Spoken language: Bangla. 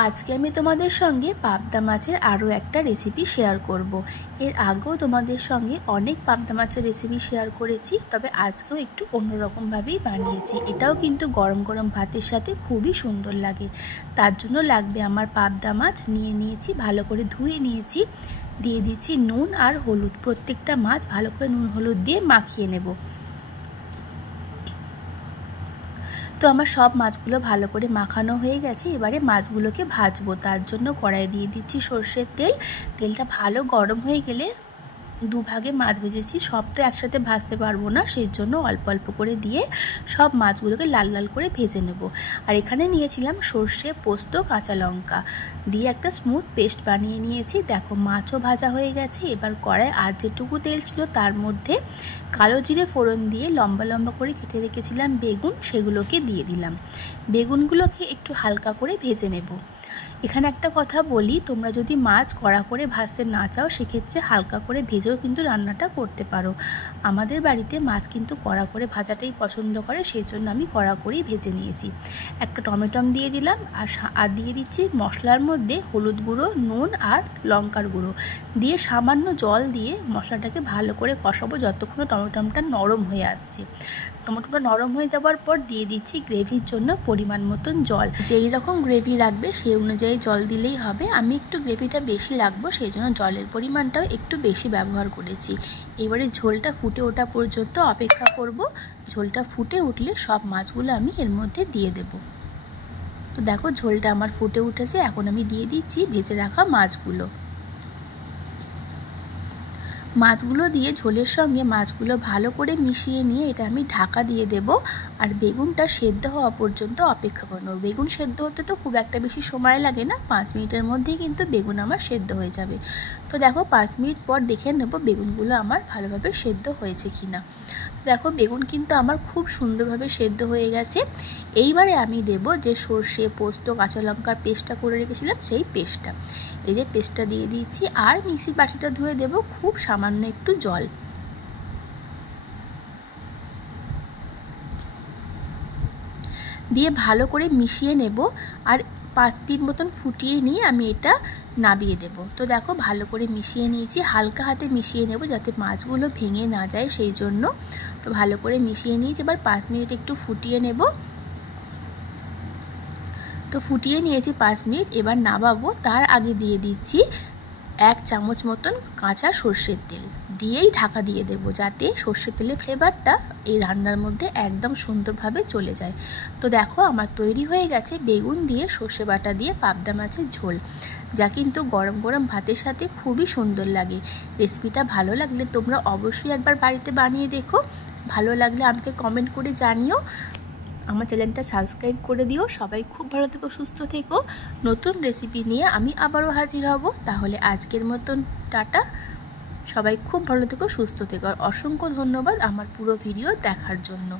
আজকে আমি তোমাদের সঙ্গে পাবদা মাছের আরও একটা রেসিপি শেয়ার করব। এর আগেও তোমাদের সঙ্গে অনেক পাবদা মাছের রেসিপি শেয়ার করেছি, তবে আজকেও একটু অন্যরকমভাবেই বানিয়েছি। এটাও কিন্তু গরম গরম ভাতের সাথে খুবই সুন্দর লাগে। তার জন্য লাগবে আমার পাবদা মাছ নিয়ে নিয়েছি, ভালো করে ধুয়ে নিয়েছি। দিয়ে দিচ্ছি নুন আর হলুদ। প্রত্যেকটা মাছ ভালো করে নুন হলুদ দিয়ে মাখিয়ে নেব। তো আমার সব মাছগুলো ভালো করে মাখানো হয়ে গেছে। এবারে মাছগুলোকে ভাজবো। তার জন্য কড়াই দিয়ে দিচ্ছি সর্ষের তেল। তেলটা ভালো গরম হয়ে গেলে দুভাগে মাছ ভেজেছি, সব তো একসাথে ভাজতে পারবো না, সেই জন্য অল্প অল্প করে দিয়ে সব মাছগুলোকে লাল লাল করে ভেজে নেব। আর এখানে নিয়েছিলাম সর্ষে, পোস্ত, কাঁচা লঙ্কা দিয়ে একটা স্মুথ পেস্ট বানিয়ে নিয়েছি। দেখো মাছও ভাজা হয়ে গেছে। এবার কড়াই আর যেটুকু তেল ছিল তার মধ্যে কালো জিরে ফোড়ন দিয়ে লম্বা লম্বা করে কেটে রেখেছিলাম বেগুন, সেগুলোকে দিয়ে দিলাম। বেগুনগুলোকে একটু হালকা করে ভেজে নেব। এখানে একটা কথা বলি, তোমরা যদি মাছ কড়া করে ভাজতে না চাও সেক্ষেত্রে হালকা করে ভেজেও কিন্তু রান্নাটা করতে পারো। আমাদের বাড়িতে মাছ কিন্তু কড়া করে ভাজাটাই পছন্দ করে, সেই জন্য আমি কড়া করেই ভেজে নিয়েছি। একটা টমেটো দিয়ে দিলাম আর দিয়ে দিচ্ছি মশলার মধ্যে হলুদ গুঁড়ো, নুন আর লঙ্কার গুঁড়ো দিয়ে সামান্য জল দিয়ে মশলাটাকে ভালো করে কষাবো যতক্ষণ টমেটোটা নরম হয়ে আসছে। টমেটোটা নরম হয়ে যাওয়ার পর দিয়ে দিচ্ছি গ্রেভির জন্য পরিমাণ মতন জল। যেই রকম গ্রেভি রাখবে সেই অনুযায়ী জল দিলেই হবে। আমি একটু গ্রেভিটা বেশি রাখবো, সেই জন্য জলের পরিমাণটাও একটু বেশি ব্যবহার করেছি। এবারে ঝোলটা ফুটে ওঠা পর্যন্ত অপেক্ষা করব। ঝোলটা ফুটে উঠলে সব মাছগুলো আমি এর মধ্যে দিয়ে দেব। তো দেখো ঝোলটা আমার ফুটে উঠেছে। এখন আমি দিয়ে দিচ্ছি ভেজে রাখা মাছগুলো। মাছগুলো দিয়ে ঝোলের সঙ্গে মাছগুলো ভালো করে মিশিয়ে নিয়ে এটা আমি ঢাকা দিয়ে দেব। আর বেগুনটা সেদ্ধ হওয়া পর্যন্ত অপেক্ষা করব। বেগুন সেদ্ধ হতে তো খুব একটা বেশি সময় লাগে না, 5 মিনিটের মধ্যেই কিন্তু বেগুন আমার সেদ্ধ হয়ে যাবে। তো দেখো 5 মিনিট পর দেখে নেব বেগুনগুলো আমার ভালোভাবে সেদ্ধ হয়েছে কিনা। দেখো বেগুন কিন্তু আমার খুব সুন্দরভাবে সেদ্ধ হয়ে গেছে। এইবারে আমি দেব যে সর্ষে, পোস্ত, কাঁচা লঙ্কার পেস্টটা করে রেখেছিলাম সেই পেস্টটা। এই যে পেস্টটা দিয়ে দিচ্ছি আর মিক্সির বাটিটা ধুয়ে দেব খুব সামান্য একটু জল দিয়ে ভালো করে মিশিয়ে নেব। আর 5 মিনিট মতন ফুটিয়ে নিয়ে আমি এটা নামিয়ে দেব। তো দেখো ভালো করে মিশিয়ে নিয়েছি, হালকা হাতে মিশিয়ে নেব যাতে মাছগুলো ভেঙে না যায় সেই জন্য। তো ভালো করে মিশিয়ে নিয়েছি। এবার 5 মিনিট একটু ফুটিয়ে নেব। তো ফুটিয়ে নিয়েছি 5 মিনিট। এবার নামাবো। তার আগে দিয়ে দিচ্ছি 1 চামচ মতন কাঁচা সর্ষের তেল, দিয়েই ঢাকা দিয়ে দেব যাতে সর্ষের তেলের ফ্লেভারটা এই রান্নার মধ্যে একদম সুন্দরভাবে চলে যায়। তো দেখো আমার তৈরি হয়ে গেছে বেগুন দিয়ে সর্ষে বাটা দিয়ে পাবদা মাছের ঝোল, যা কিন্তু গরম গরম ভাতের সাথে খুবই সুন্দর লাগে। রেসিপিটা ভালো লাগলে তোমরা অবশ্যই একবার বাড়িতে বানিয়ে দেখো। ভালো লাগলে আমাকে কমেন্ট করে জানিও। আমার চ্যানেলটা সাবস্ক্রাইব করে দিও। সবাই খুব ভালো থেকো, সুস্থ থেকো। নতুন রেসিপি নিয়ে আমি আবারও হাজির হব। তাহলে আজকের মতন টাটা। সবাই খুব ভালো থেকো, সুস্থ থেকো। আর অসংখ্য ধন্যবাদ আমার পুরো ভিডিও দেখার জন্য।